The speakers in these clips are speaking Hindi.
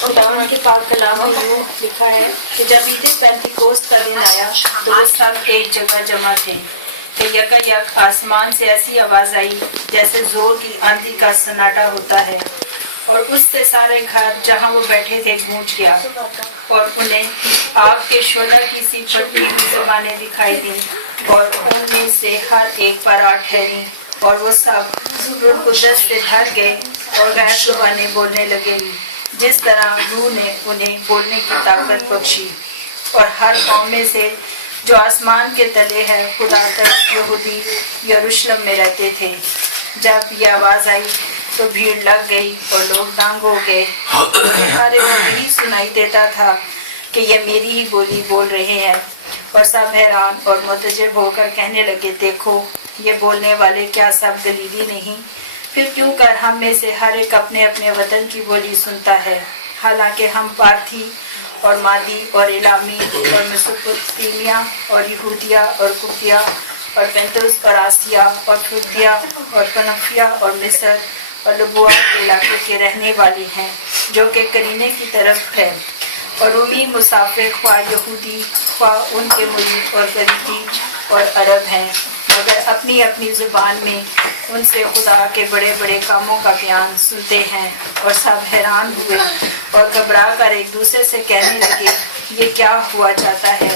खुदावंद के पाक कलाम में यूं लिखा है कि जब ईद पेंतिकोस्त का दिन आया तो वे सब एक जगह जमा थे कि यकायक आसमान से ऐसी आवाज आई जैसे जोर की आंधी का सन्नाटा होता है और उससे सारे घर जहां वो बैठे थे गूंज गया और उन्हें आग के शोला की सी फटी हुई ज़बानें दिखाई दी और उनमें से हर एक पर आ ठहरी और वो सब रूह कुदस से भर गए और गैर ज़ुबानें बोलने लगे जिस तरह रूह ने उन्हें बोलने की ताकत बख्शी। और हर कौम में से जो आसमान के तले है खुदा तक यहूदी यरूशलेम में रहते थे। जब ये आवाज़ आई तो भीड़ लग गई और लोग दंग हो गए। हर एक यही सुनाई देता था कि ये मेरी ही बोली बोल रहे हैं और सब हैरान और मुतअज्जिब होकर कहने लगे, देखो ये बोलने वाले क्या सब गलीली नहीं? फिर क्यों कर हम में से हर एक अपने अपने वतन की बोली सुनता है? हालांकि हम पार्थी और मादी और इलामी और मेसोपोटामिया और यहूदिया और कुफिया और पेंतुस और आसिया और फ्रुगिया और पनफिया और मिस्र और लुबुआ इलाके के रहने वाले हैं जो कि करीने की तरफ है और रूमी मुसाफिर ख्वा यहूदी ख्वा उनके मुरीद और करीती और अरब हैं, मगर अपनी अपनी ज़ुबान में उनसे खुदा के बड़े बड़े कामों का बयान सुनते हैं। और सब हैरान हुए और घबरा कर एक दूसरे से कहने लगे, ये क्या हुआ जाता है?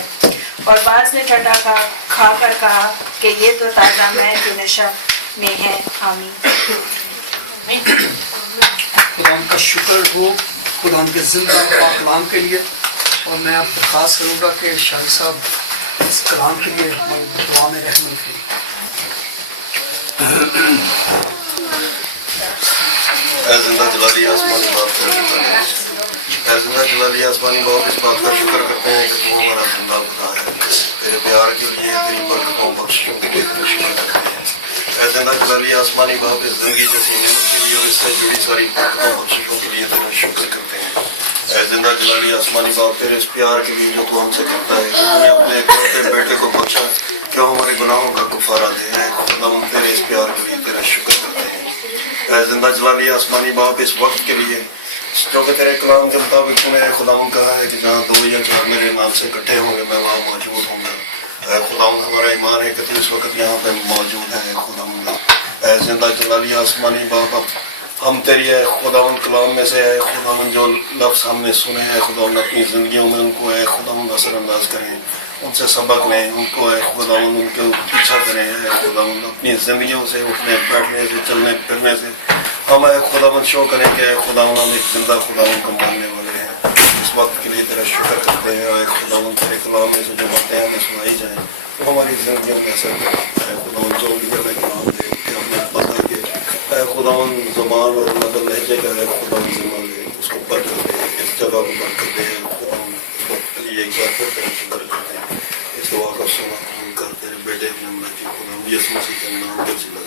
और बाज़ ने ठट्ठा खा कर कहा कि ये तो ताज़ा मैद की नशा में है। आमीन। खुदा का शुक्र हो खुदा के जिंदा पाक कलाम के लिए। और मैं आप दरख्वास्त करूँगा कि शाही साहब इस कलाम के लिए हमारी दुआ में रहमत करें। जिंदा जलाली आसमानी बाप जिंदा जलाली आसमानी बाप इस बात का शुक्र करते हैं कि तू हमारा जिंदा खुदा है। तेरे प्यार के लिए तेरी बरकतों बख्शिशों के लिए तेरा शुक्र करते हैं। जिंदा जलाली आसमानी बाप इस जिंदगी जैसी नेमत के लिए और इससे जुड़ी सारी बरकतों बख्शिशों के लिए तेरा शुक्र करते हैं। जिंदा जलाली आसमानी बाप तेरे इस प्यार के लिए जो तू हमसे करता है, तूने अपने इकलौते बेटे को बख्शा क्यों हमारे गुनाहों का कुफारा दे है। खुदा हम तेरे इस प्यार के लिए तेरा शुक्र करते हैं। जिंदा जलाली आसमानी बाप इस वक्त के लिए जो कि तेरे कलाम के मुताबिक तूने खुदा कहा है कि जहाँ 2 या 4 मेरे नाम से इकट्ठे होंगे मैं वहाँ मौजूद होंगे। खुदा हमारा ईमान है कि तू इस वक्त यहाँ पे मौजूद है। खुदा जिंदा जलाली आसमानी बाप हम तेरी है खुदा कलाम में से है खुदा जो लफ्ज़ हमने सुने हैं खुदा अपनी ज़िंदगियों में उनको है खुदा असरअंदाज करें, उनसे सबक लें, उनको है खुदा उनके पीछा करें है खुदा अपनी ज़िंदगियों से उठने बैठने से चलने फिरने से हम है खुदा शो करें कि खुदा हम एक जिंदा खुदा को मानने वाले हैं। इस वक्त के लिए तेरा शुक्र करते हैं और खुदा तेरे कलाम में से जो बातें हमें सुनाई जाएँ तो हमारी ज़िंदगियों में असर करता है। खुदा जो भी हमें कलाम दे हमें पता कि खुदा ज़बान और नकल लहजे का है खुदा ज़िम्मा ले उसको बरकत दे, इस जगह को बरकत दे। खुदा एक बार फिर शुक्र करते हैं। इस दुआ का सुना कर तेरे बेटे अपने मर्जी खुदा यीशु मसीह के नाम के जिला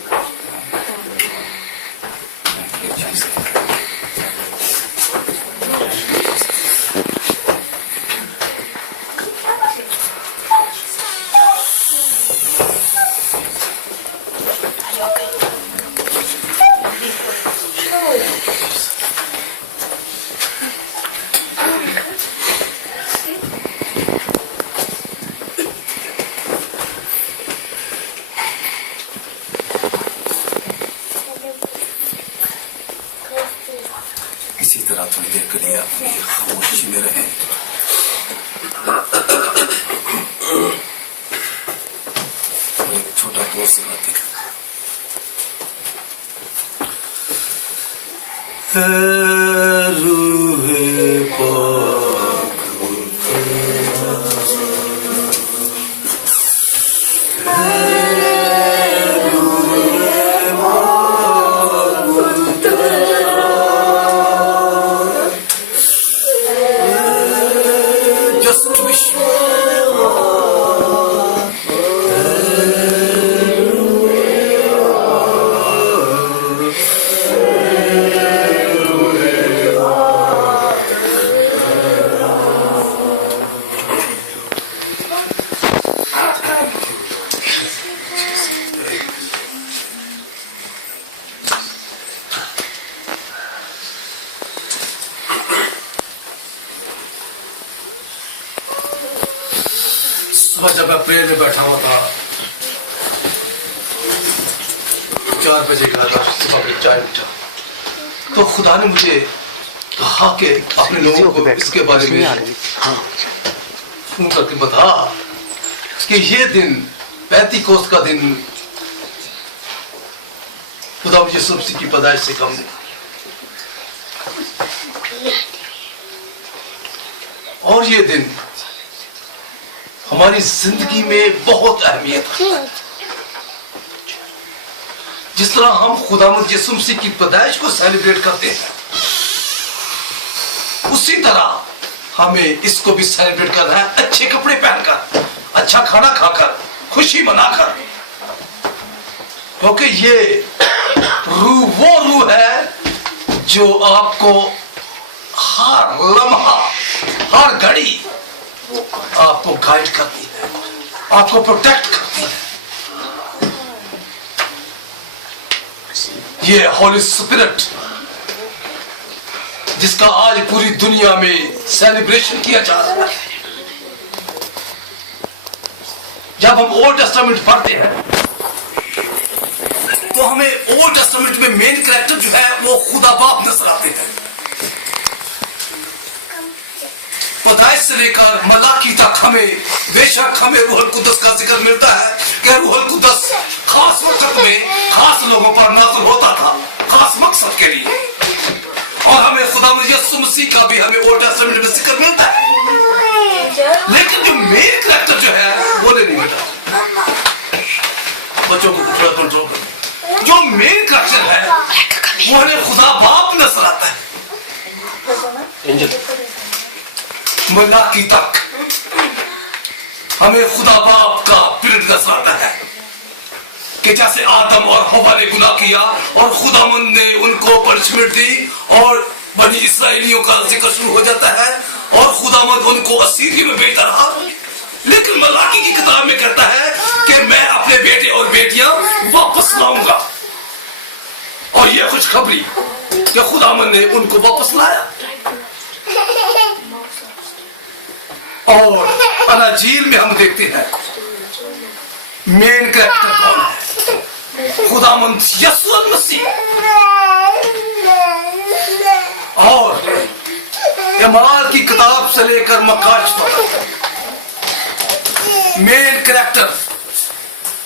खामोशी में रहें। एक छोटा दोस्त सुनाते सुबह जब मैं प्रेयर में बैठा हुआ था 4 बजे गया था, सुबह में चाय उठा तो खुदा ने मुझे कहा कि अपने लोगों को इसके बारे में फोन करके बता कि ये दिन पेंतीकोस्त का दिन खुदा यीशु मसीह की पैदाइश से कम नहीं और ये दिन हमारी जिंदगी में बहुत अहमियत रखता है। जिस तरह हम खुदावंद यीशु मसीह की पैदाइश को सेलिब्रेट करते हैं उसी तरह हमें इसको भी सेलिब्रेट करना है, अच्छे कपड़े पहनकर, अच्छा खाना खाकर, खुशी मनाकर, क्योंकि ये वो रूह है जो आपको हर लम्हा, हर घड़ी आपको गाइड करती है, आपको प्रोटेक्ट करती है। ये होली स्पिरिट जिसका आज पूरी दुनिया में सेलिब्रेशन किया जा रहा है। जब हम ओल्ड टेस्टामेंट पढ़ते हैं तो हमें ओल्ड टेस्टामेंट में मेन कैरेक्टर जो है वो खुदा बाप नजर आते हैं। पैदाइश से लेकर मलाकी तक हमें बेशक हमें रूहुल कुद्दस का जिक्र मिलता है कि रूहुल कुद्दस खास वक्त में खास लोगों पर नाज़िल होता था, खास मकसद के लिए। और हमें खुदा यीशु मसीह का भी हमें ओल्ड टेस्टामेंट में जिक्र मिलता है, लेकिन जो मेन कैरेक्टर जो है वो नहीं मिलता। बच्चों को थोड़ा कंट्रोल करो। जो मेन कैरेक्टर है वो हमें खुदा बाप नजर आता है। मलाकी तक हमें खुदा बाप का पीरियड नजर आता है कि जैसे आदम और हवा ने गुनाह किया और खुदावंद ने उनको पनिशमेंट दी और बनी इसराइलियों का जिक्र शुरू हो जाता है और खुदावंद उनको असीरिया में भेजता रहा। लेकिन मलाकी की किताब में कहता है कि मैं अपने बेटे और बेटियां वापस लाऊंगा, और यह खुशखबरी कि खुदावंद ने उनको वापस लाया। और अनाजील में हम देखते हैं मेन कैरेक्टर कौन है, खुदावंद यीशु मसीह। और इमाल की किताब से लेकर मकाश तक मेन कैरेक्टर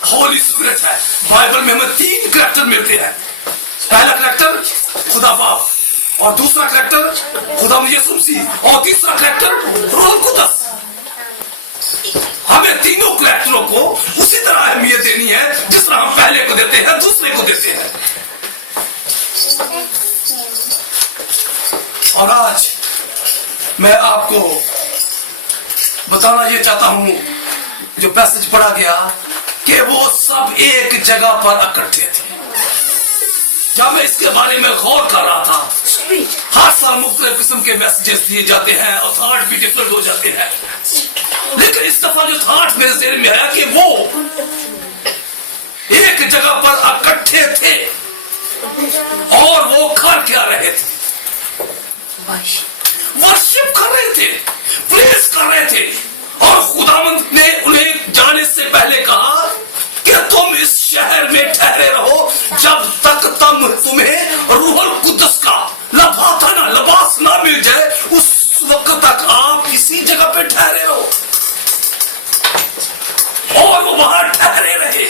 होली स्पिरिट है। बाइबल में हमें 3 कैरेक्टर मिलते हैं। पहला कैरेक्टर खुदा बाप, और दूसरा कैरेक्टर खुदावंद यीशु मसीह, और तीसरा कैरेक्टर रूहुल कुद्दस। हमें तीनों कैरेक्टरों को उसी तरह अहमियत देनी है जिस तरह हम पहले को देते हैं, दूसरे को देते हैं। और आज मैं आपको बताना ये चाहता हूं, जो पैसेज पढ़ा गया कि वो सब एक जगह पर इकट्ठे थे। जब मैं इसके बारे में गौर कर रहा था, हर साल मुख्तलिफ किस्म के मैसेजेस दिए जाते हैं और थॉट भी डिफरेंट हो जाते हैं, लेकिन इस दफा जो थॉट मेरे ज़हन में आया कि वो एक जगह पर इकट्ठे थे और वो कर क्या रहे थे? वर्शिप कर रहे थे, प्रेज कर रहे थे। और खुदावंद ने उन्हें जाने से पहले कहा कि तुम इस शहर में ठहरे रहो जब तक तुम्हें रूहुल कुद्दस का लिबास ना मिल जाए, उस वक्त तक आप इसी जगह पे ठहरे रहो। और वो वहां ठहरे रहे।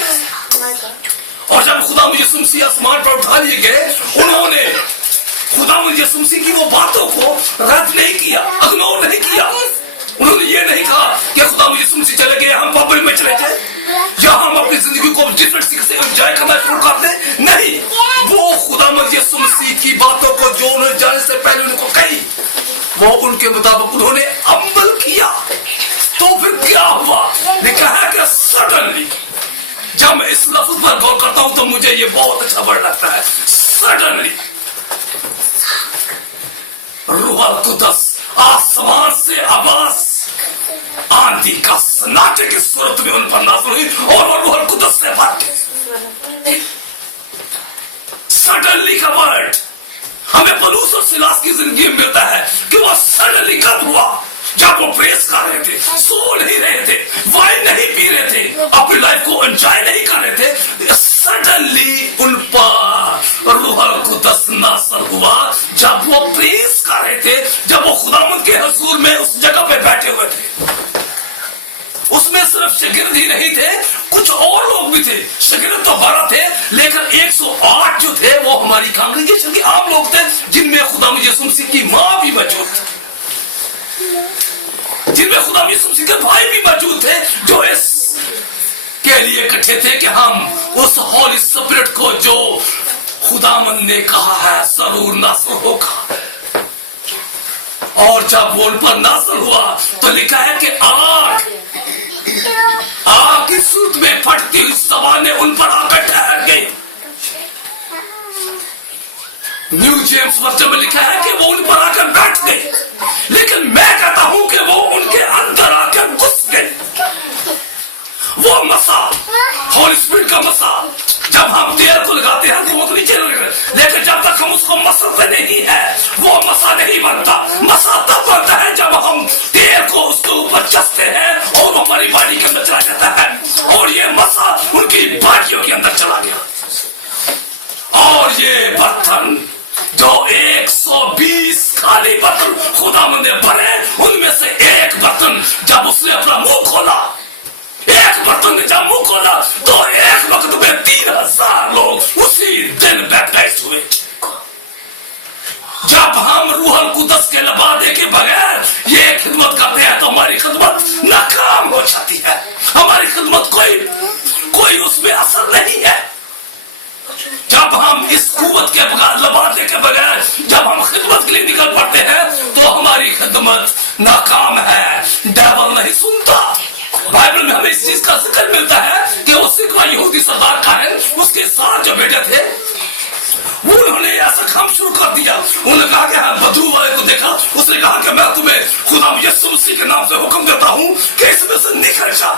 और जब खुदावंद यीशु मसीह आसमान पर उठा लिए गए, उन्होंने खुदावंद यीशु मसीह की वो बातों को रद्द नहीं किया, इग्नोर नहीं किया। उन्होंने ये नहीं कहा कि खुदावंद यीशु मसीह चले गए, हम पब्लिक में चले गए या हम अपनी जिंदगी को डिफरेंट तरीके से एंजॉय करना शुरू कर दें। नहीं, वो खुदावंद यीशु मसीह की बातों को जो उन्होंने जाने से पहले उनको कही, वो उनके मुताबिक उन्होंने अमल किया। तो फिर क्या हुआ? लिखा है कि सडनली, जब मैं इस लफ्ज पर गौर करता हूं तो मुझे ये बहुत अच्छा वर्ड लगता है। सडनली रूहुल कुद्दस आसमान से आवाज, आंधी का सन्नाटे की सूरत में उन पर नाज़िल हुई और वो रूहुल कुद्दस से भर गए। सडनली का वर्ड हमें पौलुस और सिलास की जिंदगी में मिलता है कि वो सडनली कब हुआ? जब वो प्रेस कर रहे थे, सो नहीं रहे थे, वाइन नहीं पी रहे थे, अपनी लाइफ को एंजॉय नहीं कर रहे थे, सडनली उन पर रूहुल कुद्दस नाज़िल हुआ जब वो प्रेस कर रहे थे, जब वो खुदावंद के हुजूर में उस जगह पे बैठे हुए थे। उसमें सिर्फ शागिर्द ही नहीं थे, कुछ और लोग भी थे। शागिर्द तो 12 थे, लेकिन 108 जो थे वो हमारी कांग्रेगेशन के आम लोग थे, जिनमें खुदा यीशु मसीह की माँ भी मौजूद थी, जिनमें खुदा यीशु मसीह के भाई भी मौजूद थे, जो इस के लिए इकट्ठे थे कि हम उस होली स्पिरिट को जो खुदावंद ने कहा है जरूर नाज़िल होगा। और जब वो उन पर नाज़िल हुआ तो लिखा है कि आग की सूत में फटती हुई ज़बानें उन पर आकर ठहर गई। न्यू जेम्स वर्जन में लिखा है कि वो उन पर आकर बैठ गई, लेकिन मैं कहता हूं कि वो उनके अंदर आकर घुस गई। वो मसा, होली स्पिरिट का मसा, जब हम तेल को लगाते हैं तो वो तो नीचे लग रहे, लेकिन जब तक हम उसको मसलते नहीं है वो मसा नहीं बनता। मसा तब बनता है जब हम तेल को उसके ऊपर चसते हैं और वो हमारी बॉडी के अंदर चला जाता है, और ये मसा उनकी बॉडियों के अंदर चला गया। और ये बर्तन जो 120 खाली बर्तन खुदावंद ने भरे, उनमें से एक बर्तन जब उसने अपना मुंह खोला, एक बर्तन ने जब मुंह खोला तो एक वक्त में 3000 लोग उसी दिन बैप्टाइज हुए। जब हम रूहुल कुद्दस के लबादे के बगैर ये खिदमत करते हैं तो हमारी खिदमत नाकाम हो जाती है, हमारी खिदमत कोई उसमें असर नहीं है। जब हम इस कुव्वत के लबादे के बगैर जब हम खिदमत के लिए निकल पड़ते हैं तो हमारी खिदमत नाकाम है, डेविल नहीं सुनता। बाइबल में हमें इस चीज का जिक्र मिलता है कि वो सिकवा यहूदी सरदार काहन उसके साथ जो बेटे थे, उन्होंने ऐसा काम शुरू कर दिया। उन्होंने कहा कि हाँ, बदरू वाले को देखा, उसने कहा कि मैं तुम्हें खुदा यीशु मसीह के नाम से हुक्म देता हूँ कि इसमें से निकल जा,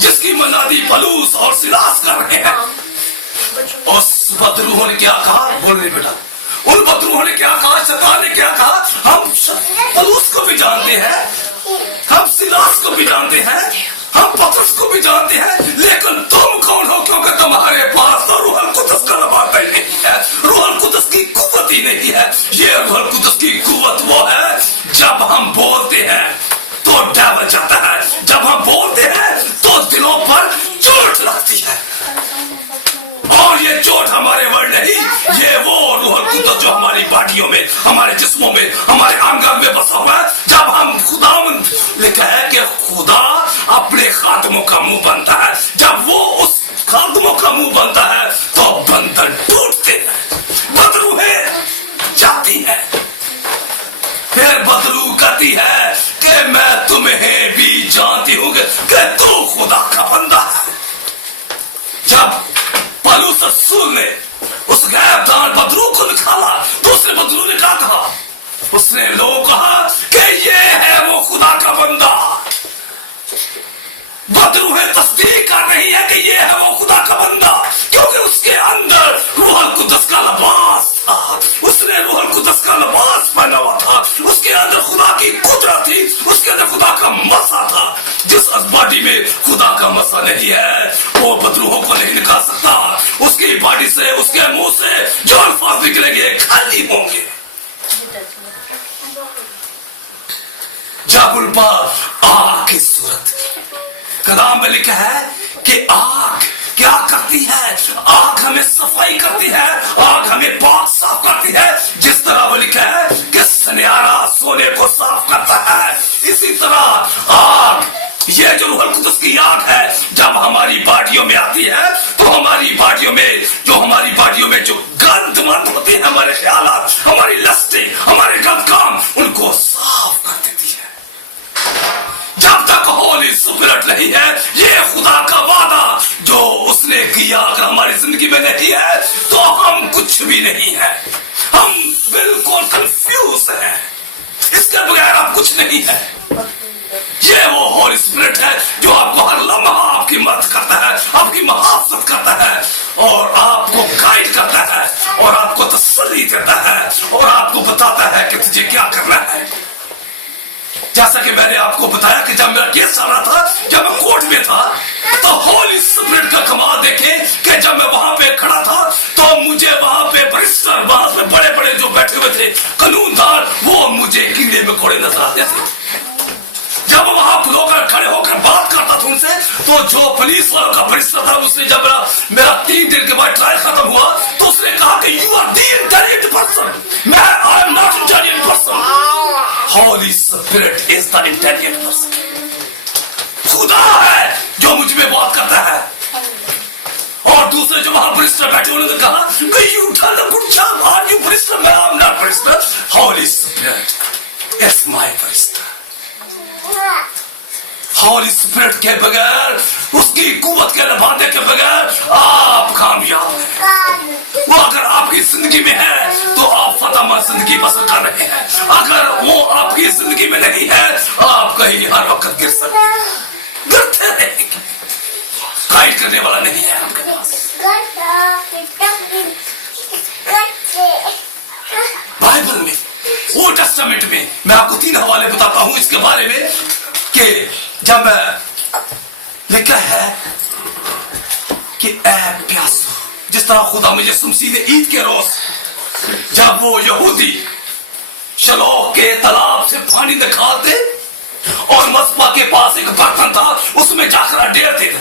जिसकी मनादी पलूस और सिलास कर रहे हैं। उस बदरूहों ने क्या कहा? बोलने बेटा, उन बदरूहों ने क्या कहा? शैतान ने क्या कहा? हम पलूस को भी जानते हैं, हम सिलास को भी जानते हैं, हम पतरस को भी जानते हैं, लेकिन तुम कौन हो? क्योंकि तुम्हारे पास तो रूहुल कुद्दस का लबादा ही नहीं है, रूहुल कुद्दस की कुव्वत ही नहीं है। ये रूहुल कुद्दस की कुव्वत वो है जब हम बोलते हैं तो डेविल जाता है, जब हम बोलते हैं तो दिलों पर चोट लगती है। और ये चोट हमारे वर्ड नहीं, ये वो रूहुल कुद्दस जो हमारी बॉडियों में, हमारे जिस्मों में, हमारे अंगों में बसा हुआ है। जब हम खुदावंद लिखा है कि खुदा अपने खादमों का मुंह बनता है, जब वो उस खादमों का मुंह बनता है तो बंधन टूटते हैं, बदरूहें जाती है। फिर बदरू कहती है कि मैं तुम्हें भी जानती हूँ कि तू खुदा का बंदा है। जब पौलुस रसूल ने उस गैरदान बदरू को निकाला, दूसरे बदरू ने क्या कहा? उसने लोग कहा कि ये है वो खुदा का बंदा। बदरूहें तस्दीक कर रही है कि ये है वो खुदा का बंदा, क्योंकि उसके अंदर रूहुल कुद्दस का लिबास था, उसने रूहुल कुद्दस का लिबास पहना हुआ था, उसके अंदर खुदा की कुदरत थी, उसके अंदर खुदा का मसा था। जिस बॉडी में खुदा का मसा नहीं है वो बदरूहों को नहीं निकाल सकता। उसकी बॉडी से, उसके मुंह से जो अल्फाज निकलेंगे खाली होंगे। जब उन पर आग की सूरत, कलाम में लिखा है कि आग क्या करती है? आग हमें सफाई करती है, आग हमें पाक साफ करती है। जिस तरह वो लिखा है कि सुनहरा सोने को साफ करता है, इसी तरह आग, ये जो रूहुल कुद्दस की आग है, जब हमारी बॉडियों में आती है तो हमारी बॉडियों में जो गंदमंद होती है, हमारे ख्यालात, हमारी लस्टें, हमारे गलत काम, उनको साफ कर देती है। जब तक होली स्पिरिट नहीं है, ये खुदा का वादा जो उसने किया अगर हमारी जिंदगी में नहीं है तो हम कुछ भी नहीं है, हम बिल्कुल कंफ्यूज हैं, इसके बगैर आप कुछ नहीं है। ये वो होली स्पिरिट है जो आपको हर लम्हा आपकी मदद करता है, आपकी मुहाफजत करता है और आपको गाइड करता है और आपको तसल्ली देता है और आपको बताता है कि तुझे क्या करना है। जैसा कि मैंने आपको बताया कि जब मेरा केस चल रहा था, जब मैं कोर्ट में था, तो होली स्पिरिट का कमाल देखे कि जब मैं वहां पे खड़ा था तो मुझे वहां पे बैरिस्टर, वहां पे बड़े बड़े जो बैठे हुए थे कानूनदार, वो मुझे कीड़े में कोड़े नजर आते थे। जब वहां होकर खड़े होकर बात करता था उनसे, तो जो पुलिस वालों का बैरिस्टर था, उसने जब मेरा 3 दिन के बाद ट्रायल खत्म हुआ तो उसने कहा कि you are the intelligent person, मैं I am not intelligent person, Holy Spirit is the intelligent person. खुदा है जो मुझ में बात करता है। और दूसरे जो वहां बैरिस्टर बैठे उन्होंने कहा कि you done a good job, are you barrister? मैं I am not barrister, Holy Spirit is my barrister. Holy Spirit के बगैर, उसकी कुव्वत के निभाने के बगैर आप कामयाब हैं। वो अगर आपकी जिंदगी में है तो आप फतहमंद जिंदगी बसर कर रहे हैं, अगर वो आपकी जिंदगी में नहीं है, आप कहीं हर वक्त गिर सकते हैं, गिरते रहेंगे, गाइड करने वाला नहीं है आपके पास। बाइबल में, ओल्ड टेस्टामेंट में, मैं आपको 3 हवाले बताता हूं इसके बारे में कि जब लिखा है कि ऐ प्यासो, जिस तरह खुदा मुझे सुमसी ने ईद के रोज जब वो यहूदी शलोह के तालाब से पानी निकालते और मस्पा के पास एक बर्तन था, उसमें जाकर अडेरते थे,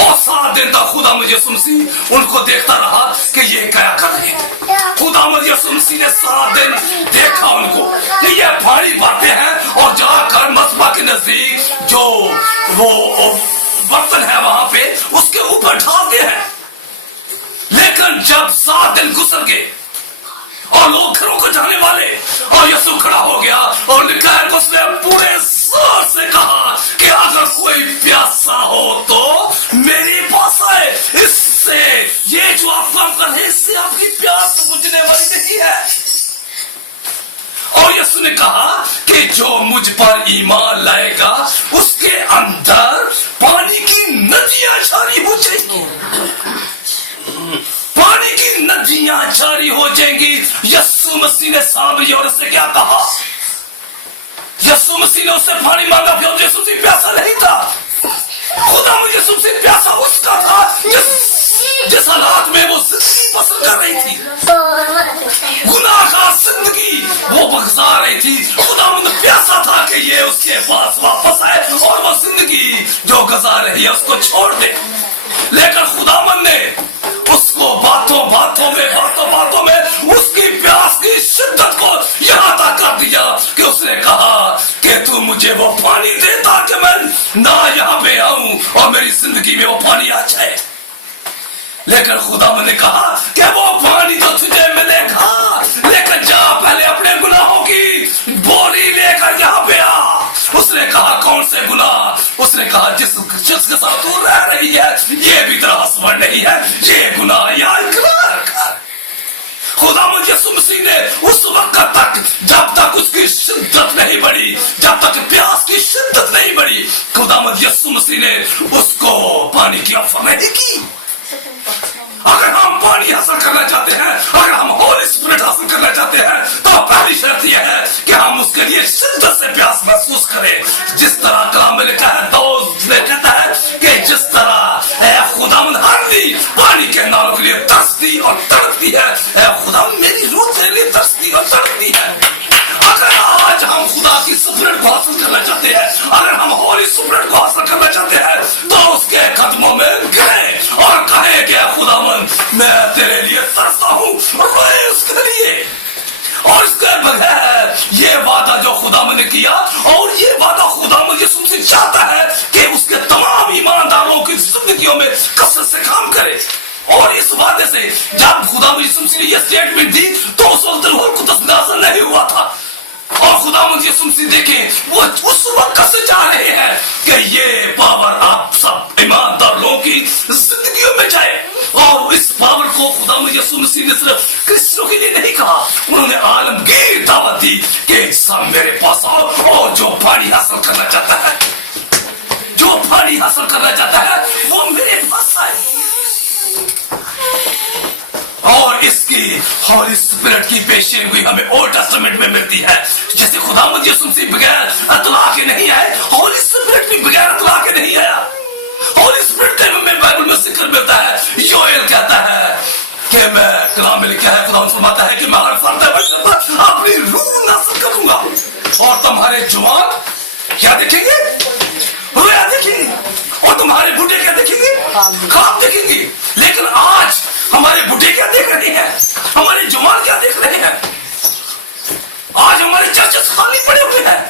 और 7 दिन तक खुदा मुझे सुमसी उनको देखता रहा कि ये क्या कर रहे हैं। खुदा मुझे सुमसी ने 7 दिन देखा उनको कि ये पानी भरते हैं और जाकर मस्पा के नजदीक जो वो बर्तन है वहां पे उसके ऊपर ढालते हैं। लेकिन जब 7 दिन गुजर गए और लोग घरों को जाने वाले, और यीशु खड़ा हो गया और लिखा है कि उसने पूरे जोर से कहा कि अगर कोई प्यासा हो तो मेरे पास आए, इससे ये जो आप काम कर रहे हैं इससे आपकी प्यास बुझने वाली नहीं है। और यीशु ने कहा कि जो मुझ पर ईमान लाएगा उसके अंदर पानी की नदियां जारी हो जाएंगी, पानी की नदियां जारी हो जाएंगी। यीशु मसीह ने सामने और उससे क्या कहा? यीशु मसीह ने उससे पानी मांगा, फिर यीशु मसीह प्यासा नहीं था। खुदा मुझे सबसे प्यासा उसका था जिस हालात में वो जिंदगी बसर कर रही थी, गुनाह का जिंदगी वो गुजार रही थी। खुदा मुझे प्यासा था कि ये उसके पास वापस आए और वो जिंदगी जो गुजार रही है उसको छोड़ दे। लेकिन खुदावन ने उसको बातों बातों में उसकी प्यास की शिद्दत को यहां तक कर दिया कि उसने कहा कि तू मुझे वो पानी दे ताकि मैं ना यहां पे आऊं और मेरी जिंदगी में वो पानी आ जाए। लेकिन खुदावन ने कहा कि वो पानी तो तुझे मिलेगा, लेकिन जा पहले अपने गुनाहों की बोरी लेकर यहाँ पे आ। उसने कहा कौन से गुनाह? उसने कहा जिस शख्स के साथ तू रह रही है ये भी तेरा हस्बैंड नहीं है, ये गुनाह या इकरार कर। खुदा मुझे सुमसी ने उस वक्त तक जब तक उसकी शिद्दत नहीं बढ़ी, जब तक प्यास की शिद्दत नहीं बढ़ी, खुदा मुझे सुमसी ने उसको पानी की ऑफर नहीं की। अगर हम पानी हासिल करना चाहते हैं, अगर हम होली स्पिरिट हासिल करना चाहते हैं, तो पहली शर्त यह है कि हम उसके लिए शिद्दत से प्यास महसूस करें। जिस तरह काम में लिखा है, दोस्त ने कहता है कि जिस तरह खुदावंद हर दिन पानी के नालों के लिए तरसती और तड़पती है, खुदावंद मेरी रूह तेरे लिए तरसती और तड़पती है। अगर आज हम खुदा की स्पिरिट को हासिल करना चाहते हैं, अगर हम होली स्पिरिट को हासिल करना चाहते हैं, तो उसके कदमों में गिरे और कहे कि खुदावंद मैं तेरे लिए तरसता हूं, रोए उसके लिए। और इसके बगैर ये वादा जो खुदा ने किया, और ये वादा खुदा यीशु से चाहता है कि उसके तमाम ईमानदारों की जिंदगियों में कसरत से काम करे। और इस वादे से जब खुदा यीशु ने ये स्टेटमेंट दी तो उस वक्त रूह कुदस नाज़िल नहीं हुआ था। और खुदा यीशु मसीह देखें वो उस वक्त से चाह रहे हैं कि ये पावर आप सब ईमानदार लोगों की जिंदगियों में जाए। और इस पावर को खुदा यीशु मसीह ने सिर्फ क्रिश्चियनों के लिए नहीं कहा, उन्होंने आलमगीर दावत दी कि सब मेरे पास आओ और जो पानी हासिल करना चाहता है, जो पानी हासिल करना चाहता है वो मेरे पास आए। और इसकी हॉली स्पिरिट की पेशी हुई हमें ओल्ड टेस्टामेंट में मिलती है। जैसे खुदावंद यीशु मसीह बगैर अतला के नहीं आए, हॉली स्पिरिट भी बगैर अतला के नहीं आया। हॉली स्पिरिट का हमें बाइबल में जिक्र मिलता है। योएल कहता है कि मैं कलाम में लिखा है, खुदावंद फरमाता है कि मैं हर फर्द अपनी रूह नाज़िल करूंगा और तुम्हारे जवान क्या देखेंगे? रोया देखेंगे। और तुम्हारे बूढ़े क्या देखेंगे? ख्वाब देखेंगे। लेकिन आज हमारे बूढ़े क्या देख रहे हैं? हमारे जवान क्या देख रहे हैं? आज हमारे चर्चेस खाली पड़े हुए हैं।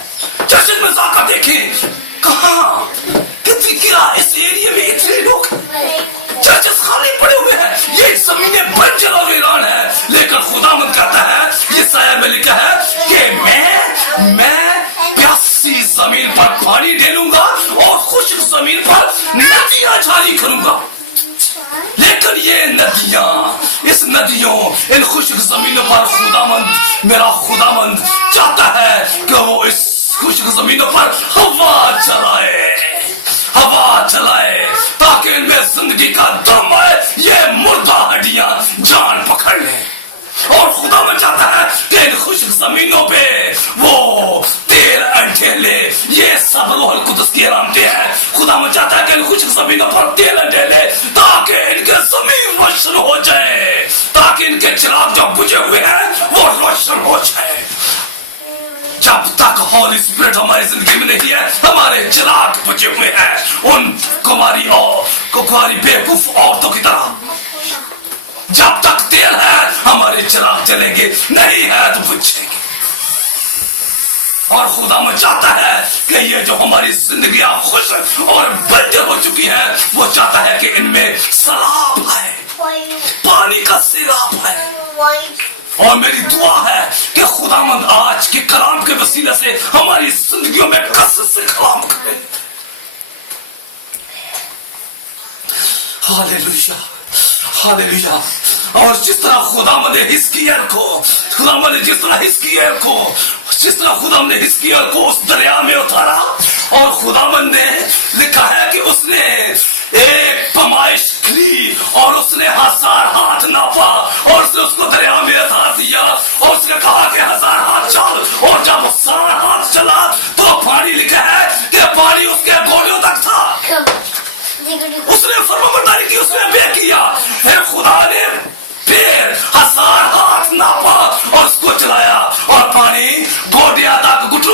चर्चेस में जाकर देखें, कहाँ कितनी क्या इस एरिया में इतने लोग, चर्चेस खाली पड़े हुए हैं। ये जमीनें बंजर और वीरान है। लेकिन खुदावंद कहता है, ये साया में लिखा है कि मैं प्यासी जमीन पर पानी डालूंगा और खुश्क जमीन पर नदियां जारी करूंगा। लेकिन ये नदियां, इस नदियों, इन खुश्क जमीनों पर खुदावंद, मेरा खुदावंद चाहता है कि वो इस खुश्क जमीनों पर हवा चलाए ताकि इनमें जिंदगी का दम आए, ये मुर्दा हड्डियां जान पकड़ लें। और खुदा में चाहता है कि इन खुश्क जमीनों पे वो तेल अंडेले, ये सब रूह कुदस की अलामतें हैं। खुदा में चाहता है कि इन खुश्क जमीनों पर तेल अंडेले ताकि इनके जमीन रोशन हो जाए, ताकि इनके चिराग जो बुझे हुए हैं वो रोशन हो जाए। जब तक हॉली स्पिरिट हमारी जिंदगी में नहीं है, हमारे चिराग बुझे हुए हैं उन कुमारी बेवकूफ औरतों की तरह। जब तक तेल है हमारे चिराग जलेंगे, नहीं है तो बुझेंगे। और खुदा में चाहता है कि ये जो हमारी जिंदगियां खुश और बंजर हो चुकी है, वो चाहता है कि इनमें सैलाब है, पानी का सैलाब है। और मेरी दुआ है कि खुदावंद आज के कलाम के वसीले से हमारी जिंदगियों में कसरत से कलाम करे। Hallelujah, hallelujah. और जिस तरह खुदावंद ने हिजकिय्याह को, जिस तरह खुदावंद ने हिजकिय्याह को उस दरिया में उतारा, और खुदावंद ने लिखा है कि उसने एक पैमाइश की और उसने 1000 हाथ नापा और उसने उसको दरिया में उतार दिया और उसने कहा कि 1000 हाथ चल। और जब 1000 हाथ चला तो पानी, लिखा है कि पानी उसके घोड़ों तक था। उसने फरमाबरदारी की, उसने बे किया। फिर खुदा ने फिर 1000 हाथ नापा और उसको चलाया और पानी घोड़िया तक, घुटनों